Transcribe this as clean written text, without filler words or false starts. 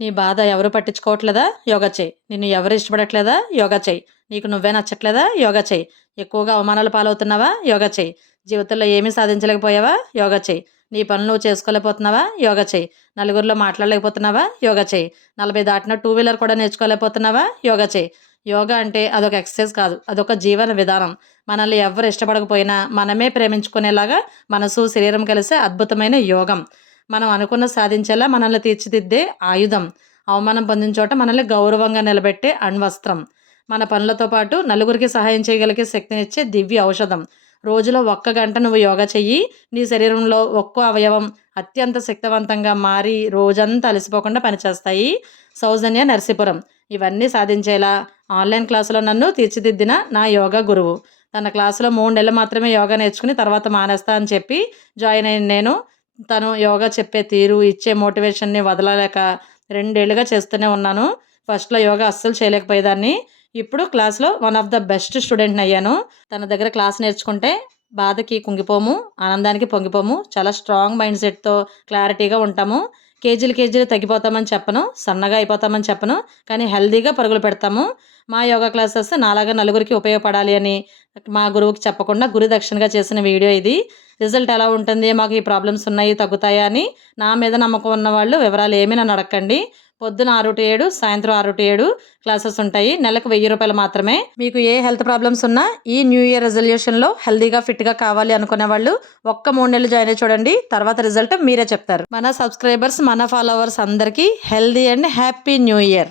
నీ బాధ ఎవరు పట్టించుకోవట్లేదా? యోగా చెయ్యి. నిన్ను ఎవరు ఇష్టపడట్లేదా? యోగా చెయ్యి. నీకు నువ్వే నచ్చట్లేదా? యోగా చెయ్యి. ఎక్కువగా అవమానాల పాలవుతున్నావా? యోగా చెయ్యి. జీవితంలో ఏమీ సాధించలేకపోయావా? యోగా చెయ్యి. నీ పనులు నువ్వు చేసుకోలేకపోతున్నావా? యోగా చెయ్యి. నలుగురిలో మాట్లాడలేకపోతున్నావా? యోగా చెయ్యి. 40 దాటిన టూ వీలర్ కూడా నేర్చుకోలేకపోతున్నావా? యోగా చెయ్యి. యోగా అంటే అదొక ఎక్సర్సైజ్ కాదు. అదొక జీవన విధానం. మనల్ని ఎవ్వరు ఇష్టపడకపోయినా మనమే ప్రేమించుకునేలాగా మనసు, శరీరం కలిసే అద్భుతమైన యోగం. మనం అనుకున్నది సాధించేలా మనల్ని తీర్చిదిద్దే ఆయుధం. అవమానం పొందిన చోట మనల్ని గౌరవంగా నిలబెట్టే అణ్వస్త్రం. మన పనులతో పాటు నలుగురికి సహాయం చేయగలిగే శక్తినిచ్చే దివ్య ఔషధం. రోజులో ఒక్క గంట నువ్వు యోగా చెయ్యి. నీ శరీరంలో ఒక్కో అవయవం అత్యంత శక్తివంతంగా మారి రోజంతా అలసిపోకుండా పనిచేస్తాయి. సౌజన్య నరసీపురం. ఇవన్నీ సాధించేలా ఆన్‌లైన్ క్లాసులో నన్ను తీర్చిదిద్దిన నా యోగా గురువు. తన క్లాసులో 3 నెలలు మాత్రమే యోగా నేర్చుకుని తర్వాత మానేస్తా అని చెప్పి జాయిన్ అయిన నేను తను యోగా చెప్పే తీరు, ఇచ్చే మోటివేషన్‌ని వదలలేక 2 ఏళ్లుగా చేస్తూనే ఉన్నాను. ఫస్ట్‌లో యోగా అస్సలు చేయలేకపోయేదాన్ని. ఇప్పుడు క్లాస్‌లో వన్ ఆఫ్ ద బెస్ట్ స్టూడెంట్‌ని అయ్యాను. తన దగ్గర క్లాస్ నేర్చుకుంటే బాధకి కుంగిపోము, ఆనందానికి పొంగిపోము. చాలా స్ట్రాంగ్ మైండ్ సెట్‌తో క్లారిటీగా ఉంటాము. కేజీలు కేజీలు తగ్గిపోతామని చెప్పను, సన్నగా అయిపోతామని చెప్పను. కానీ హెల్తీగా పరుగులు పెడతాము. మా యోగా క్లాసెస్ నాలాగా నలుగురికి ఉపయోగపడాలి అని మా గురువుకి చెప్పకుండా గురుదక్షిణగా చేసిన వీడియో ఇది. రిజల్ట్ ఎలా ఉంటుంది? మాకు ఈ ప్రాబ్లమ్స్ ఉన్నాయి, తగ్గుతాయా అని నా మీద నమ్మకం ఉన్నవాళ్ళు వివరాలు ఏమీ నన్ను అడగకండి. పొద్దున 6-7, సాయంత్రం 6-7 క్లాసెస్ ఉంటాయి. నెలకు ₹1000 మాత్రమే. మీకు ఏ హెల్త్ ప్రాబ్లమ్స్ ఉన్నా ఈ న్యూ ఇయర్ రిజల్యూషన్‌లో హెల్తీగా, ఫిట్‌గా కావాలి అనుకునే వాళ్ళు ఒక్క 3 నెలలు జాయిన్ అయ్యి చూడండి. తర్వాత రిజల్ట్ మీరే చెప్తారు. మన సబ్స్క్రైబర్స్, మన ఫాలోవర్స్ అందరికీ healthy and happy new year.